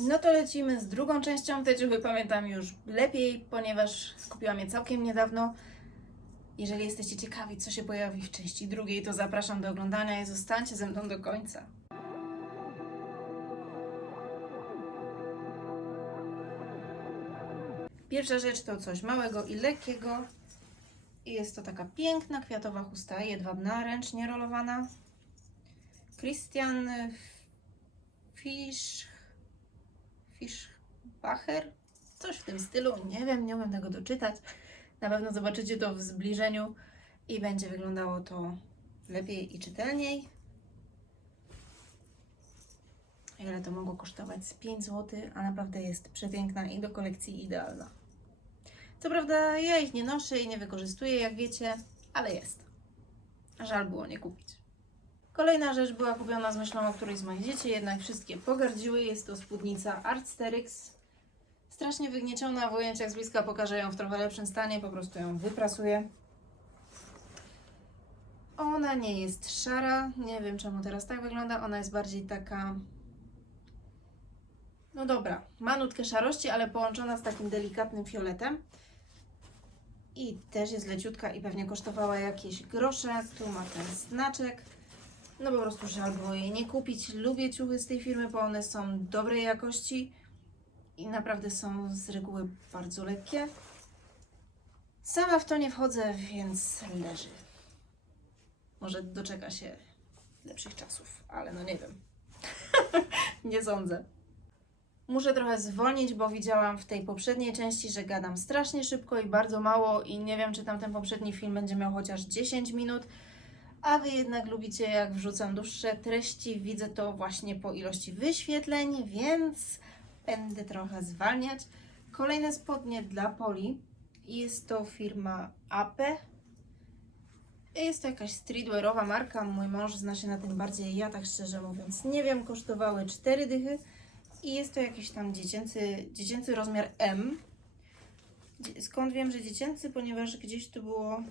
No to lecimy z drugą częścią. Te ciuchy pamiętam już lepiej, ponieważ kupiłam je całkiem niedawno. Jeżeli jesteście ciekawi, co się pojawi w części drugiej, to zapraszam do oglądania i zostańcie ze mną do końca. Pierwsza rzecz to coś małego i lekkiego. I jest to taka piękna kwiatowa chusta, jedwabna, ręcznie rolowana. Christian Fisch Fischbacher? Coś w tym stylu, nie wiem, nie umiem tego doczytać. Na pewno zobaczycie to w zbliżeniu i będzie wyglądało to lepiej i czytelniej. Ile to mogło kosztować? Z 5 zł, a naprawdę jest przepiękna i do kolekcji idealna. Co prawda ja ich nie noszę i nie wykorzystuję, jak wiecie, ale jest. Żal było nie kupić. Kolejna rzecz była kupiona z myślą o którejś z moich dzieci, jednak wszystkie pogardziły. Jest to spódnica Artsterix. Strasznie wygnieciona, w ujęciach z bliska pokażę ją w trochę lepszym stanie, po prostu ją wyprasuję. Ona nie jest szara, nie wiem czemu teraz tak wygląda, ona jest bardziej taka... No dobra, ma nutkę szarości, ale połączona z takim delikatnym fioletem. I też jest leciutka i pewnie kosztowała jakieś grosze. Tu ma ten znaczek. No po prostu żal było jej nie kupić. Lubię ciuchy z tej firmy, bo one są dobrej jakości i naprawdę są z reguły bardzo lekkie. Sama w to nie wchodzę, więc leży. Może doczeka się lepszych czasów, ale no nie wiem. nie sądzę. Muszę trochę zwolnić, bo widziałam w tej poprzedniej części, że gadam strasznie szybko i bardzo mało i nie wiem, czy tamten poprzedni film będzie miał chociaż 10 minut, a Wy jednak lubicie, jak wrzucam dłuższe treści. Widzę to właśnie po ilości wyświetleń, więc będę trochę zwalniać. Kolejne spodnie dla Poli. Jest to firma Ape. Jest to jakaś streetwearowa marka. Mój mąż zna się na tym bardziej, ja tak szczerze mówiąc nie wiem. Kosztowały 4 dychy. I jest to jakiś tam dziecięcy, dziecięcy rozmiar M. Skąd wiem, że dziecięcy? Ponieważ gdzieś tu było.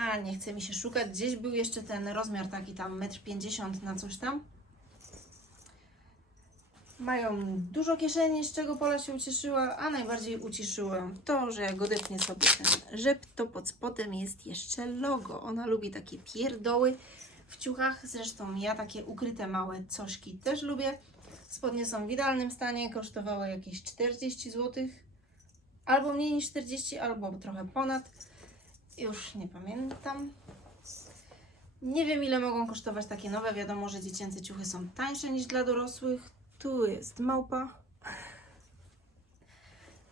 No, nie chce mi się szukać. Gdzieś był jeszcze ten rozmiar taki tam 1,50 m na coś tam. Mają dużo kieszeni, z czego Pola się ucieszyła, a najbardziej ucieszyło ją to, że jak odepnie sobie ten rzep, to pod spodem jest jeszcze logo. Ona lubi takie pierdoły w ciuchach. Zresztą ja takie ukryte małe cośki też lubię. Spodnie są w idealnym stanie, kosztowały jakieś 40 zł. Albo mniej niż 40, albo trochę ponad. Już nie pamiętam. Nie wiem ile mogą kosztować takie nowe. Wiadomo, że dziecięce ciuchy są tańsze niż dla dorosłych. Tu jest małpa.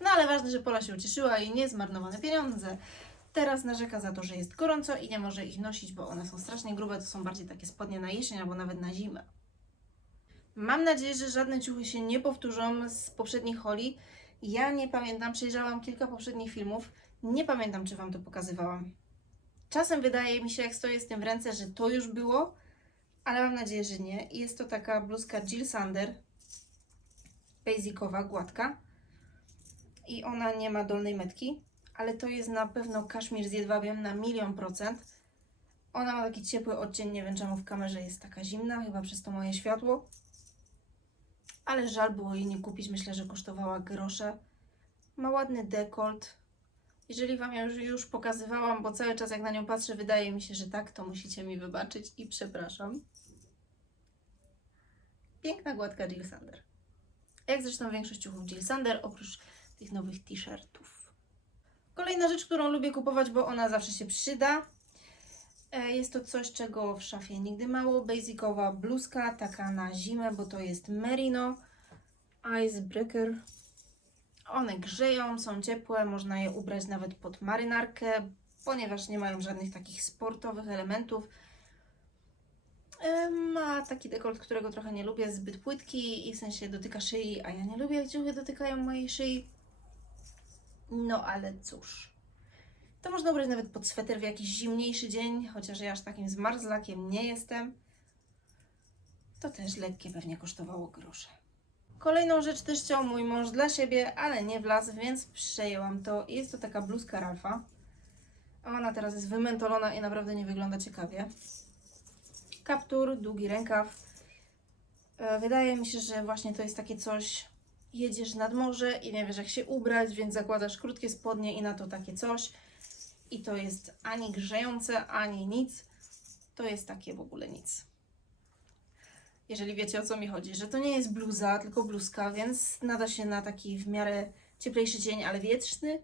No ale ważne, że Pola się ucieszyła i nie zmarnowane pieniądze. Teraz narzeka za to, że jest gorąco i nie może ich nosić, bo one są strasznie grube. To są bardziej takie spodnie na jesień albo nawet na zimę. Mam nadzieję, że żadne ciuchy się nie powtórzą z poprzednich holi. Ja nie pamiętam, przejrzałam kilka poprzednich filmów. Nie pamiętam, czy Wam to pokazywałam. Czasem wydaje mi się, jak stoję z tym w ręce, że to już było, ale mam nadzieję, że nie. Jest to taka bluzka Jill Sander, basicowa, gładka. I ona nie ma dolnej metki, ale to jest na pewno kaszmir z jedwabiem na milion procent. Ona ma taki ciepły odcień, nie wiem czemu w kamerze jest taka zimna, chyba przez to moje światło. Ale żal było jej nie kupić, myślę, że kosztowała grosze. Ma ładny dekolt. Jeżeli Wam już, już pokazywałam, bo cały czas jak na nią patrzę, wydaje mi się, że tak, to musicie mi wybaczyć i przepraszam. Piękna, gładka Jill Sander. Jak zresztą większość ciuchów Jill Sander, oprócz tych nowych t-shirtów. Kolejna rzecz, którą lubię kupować, bo ona zawsze się przyda. e, Jest to coś, czego w szafie nigdy mało. Basicowa bluzka, taka na zimę, bo to jest merino. Icebreaker. One grzeją, są ciepłe, można je ubrać nawet pod marynarkę, ponieważ nie mają żadnych takich sportowych elementów. Ma taki dekolt, którego trochę nie lubię, zbyt płytki i w sensie dotyka szyi, a ja nie lubię jak ciuchy dotykają mojej szyi. No ale cóż. To można ubrać nawet pod sweter w jakiś zimniejszy dzień, chociaż ja aż takim zmarzlakiem nie jestem. To też lekkie pewnie kosztowało grosze. Kolejną rzecz też chciał mój mąż dla siebie, ale nie wlazł, więc przejęłam to. Jest to taka bluzka Ralfa. Ona teraz jest wymentolona i naprawdę nie wygląda ciekawie. Kaptur, długi rękaw. E, Wydaje mi się, że właśnie to jest takie coś, jedziesz nad morze i nie wiesz jak się ubrać, więc zakładasz krótkie spodnie i na to takie coś. I to jest ani grzejące, ani nic. To jest takie w ogóle nic. Jeżeli wiecie o co mi chodzi, że to nie jest bluza, tylko bluzka, więc nada się na taki w miarę cieplejszy dzień, ale wietrzny.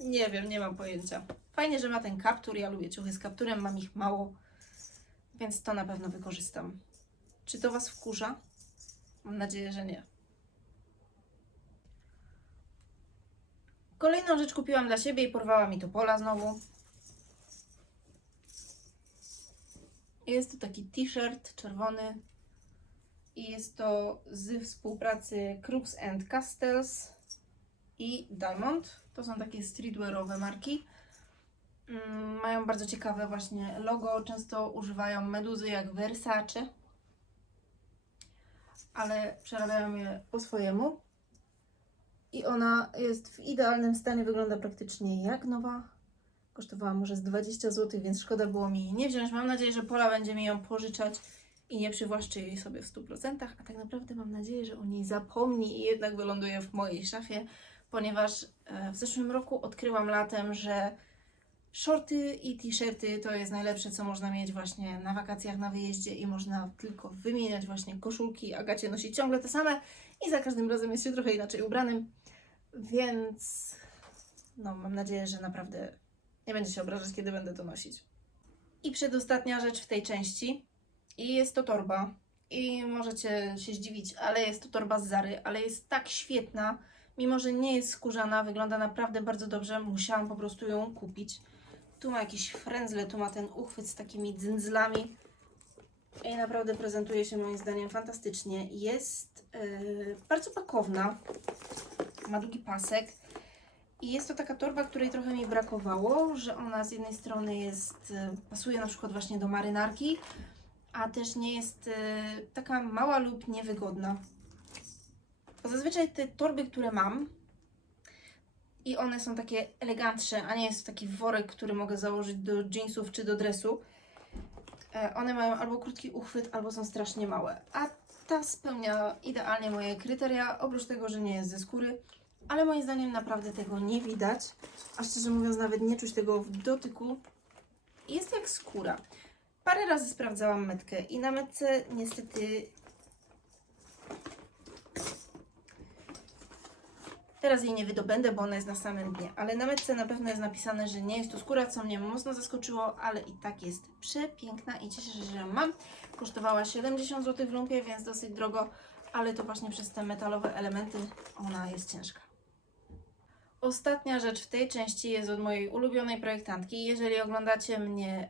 Nie wiem, nie mam pojęcia. Fajnie, że ma ten kaptur. Ja lubię ciuchy z kapturem, mam ich mało, więc to na pewno wykorzystam. Czy to Was wkurza? Mam nadzieję, że nie. Kolejną rzecz kupiłam dla siebie i porwała mi to pola znowu. Jest to taki t-shirt czerwony i jest to z współpracy Crooks and Castles i Diamond. To są takie streetwearowe marki. Mm, Mają bardzo ciekawe właśnie logo. Często używają meduzy jak Versace, ale przerabiają je po swojemu. I ona jest w idealnym stanie, wygląda praktycznie jak nowa. Kosztowała może z 20 zł, więc szkoda było mi jej nie wziąć. Mam nadzieję, że Pola będzie mi ją pożyczać i nie przywłaszczy jej sobie w 100%, a tak naprawdę mam nadzieję, że o niej zapomni i jednak wyląduje w mojej szafie, ponieważ e, w zeszłym roku odkryłam latem, że shorty i t-shirty to jest najlepsze, co można mieć właśnie na wakacjach, na wyjeździe i można tylko wymieniać właśnie koszulki, a gacie nosi ciągle te same i za każdym razem jest się trochę inaczej ubranym, więc no mam nadzieję, że naprawdę nie będzie się obrażać, kiedy będę to nosić. I przedostatnia rzecz w tej części i jest to torba. I możecie się zdziwić, ale jest to torba z Zary, ale jest tak świetna, mimo że nie jest skórzana, wygląda naprawdę bardzo dobrze, musiałam po prostu ją kupić. Tu ma jakieś frędzle, tu ma ten uchwyt z takimi dzyndzlami i naprawdę prezentuje się moim zdaniem fantastycznie. Jest yy, bardzo pakowna, ma długi pasek i jest to taka torba, której trochę mi brakowało, że ona z jednej strony jest, yy, pasuje na przykład właśnie do marynarki, a też nie jest yy, taka mała lub niewygodna. Bo zazwyczaj te torby, które mam, i one są takie elegantsze, a nie jest to taki worek, który mogę założyć do jeansów czy do dresu. E, One mają albo krótki uchwyt, albo są strasznie małe. A ta spełnia idealnie moje kryteria, oprócz tego, że nie jest ze skóry, ale moim zdaniem naprawdę tego nie widać, a szczerze mówiąc nawet nie czuć tego w dotyku. Jest jak skóra. Parę razy sprawdzałam metkę i na metce niestety Teraz jej nie wydobędę, bo ona jest na samym dnie, ale na metce na pewno jest napisane, że nie jest to skóra, co mnie mocno zaskoczyło, ale i tak jest przepiękna i cieszę się, że ją mam. Kosztowała 70 zł w lumpie, więc dosyć drogo, ale to właśnie przez te metalowe elementy ona jest ciężka. Ostatnia rzecz w tej części jest od mojej ulubionej projektantki. Jeżeli oglądacie mnie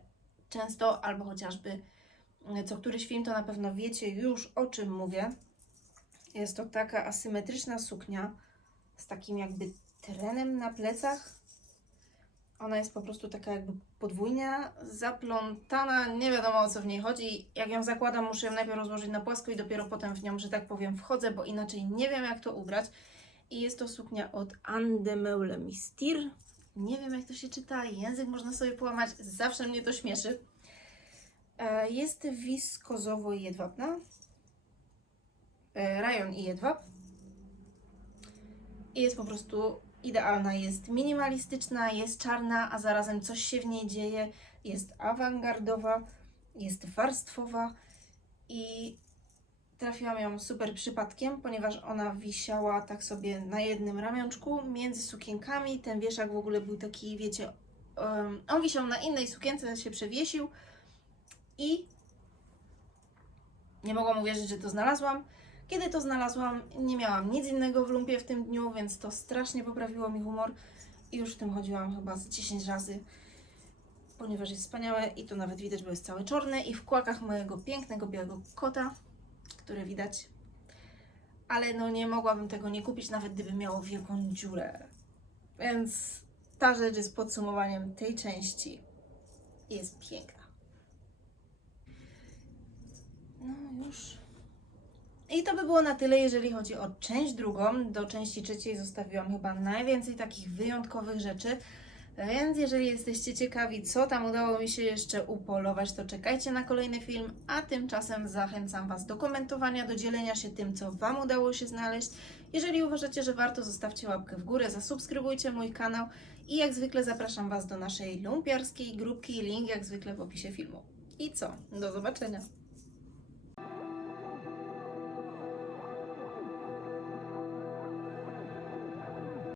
często albo chociażby mm, co któryś film, to na pewno wiecie już o czym mówię. Jest to taka asymetryczna suknia z takim jakby trenem na plecach. Ona jest po prostu taka jakby podwójna, zaplątana, nie wiadomo o co w niej chodzi. Jak ją zakładam, muszę ją najpierw rozłożyć na płasko i dopiero potem w nią, że tak powiem, wchodzę, bo inaczej nie wiem jak to ubrać. I jest to suknia od Andemeule Mistir. Nie wiem jak to się czyta, język można sobie połamać, zawsze mnie to śmieszy. E, Jest wiskozowo i jedwabna. E, Rajon i jedwab i jest po prostu idealna. Jest minimalistyczna, jest czarna, a zarazem coś się w niej dzieje. Jest awangardowa, jest warstwowa i trafiłam ją super przypadkiem, ponieważ ona wisiała tak sobie na jednym ramionczku między sukienkami. Ten wieszak w ogóle był taki, wiecie, um, on wisiał na innej sukience, się przewiesił i nie mogłam uwierzyć, że to znalazłam. Kiedy to znalazłam, nie miałam nic innego w lumpie w tym dniu, więc to strasznie poprawiło mi humor i już w tym chodziłam chyba z 10 razy, ponieważ jest wspaniałe i to nawet widać, bo jest całe czarne i w kłakach mojego pięknego białego kota, które widać. Ale no nie mogłabym tego nie kupić, nawet gdyby miało wielką dziurę. Więc ta rzecz jest podsumowaniem tej części. Jest piękna. No już. I to by było na tyle, jeżeli chodzi o część drugą. Do części trzeciej zostawiłam chyba najwięcej takich wyjątkowych rzeczy. Więc jeżeli jesteście ciekawi, co tam udało mi się jeszcze upolować, to czekajcie na kolejny film, a tymczasem zachęcam Was do komentowania, do dzielenia się tym, co Wam udało się znaleźć. Jeżeli uważacie, że warto, zostawcie łapkę w górę, zasubskrybujcie mój kanał i jak zwykle zapraszam Was do naszej lumpiarskiej grupki, link jak zwykle w opisie filmu. I co? Do zobaczenia!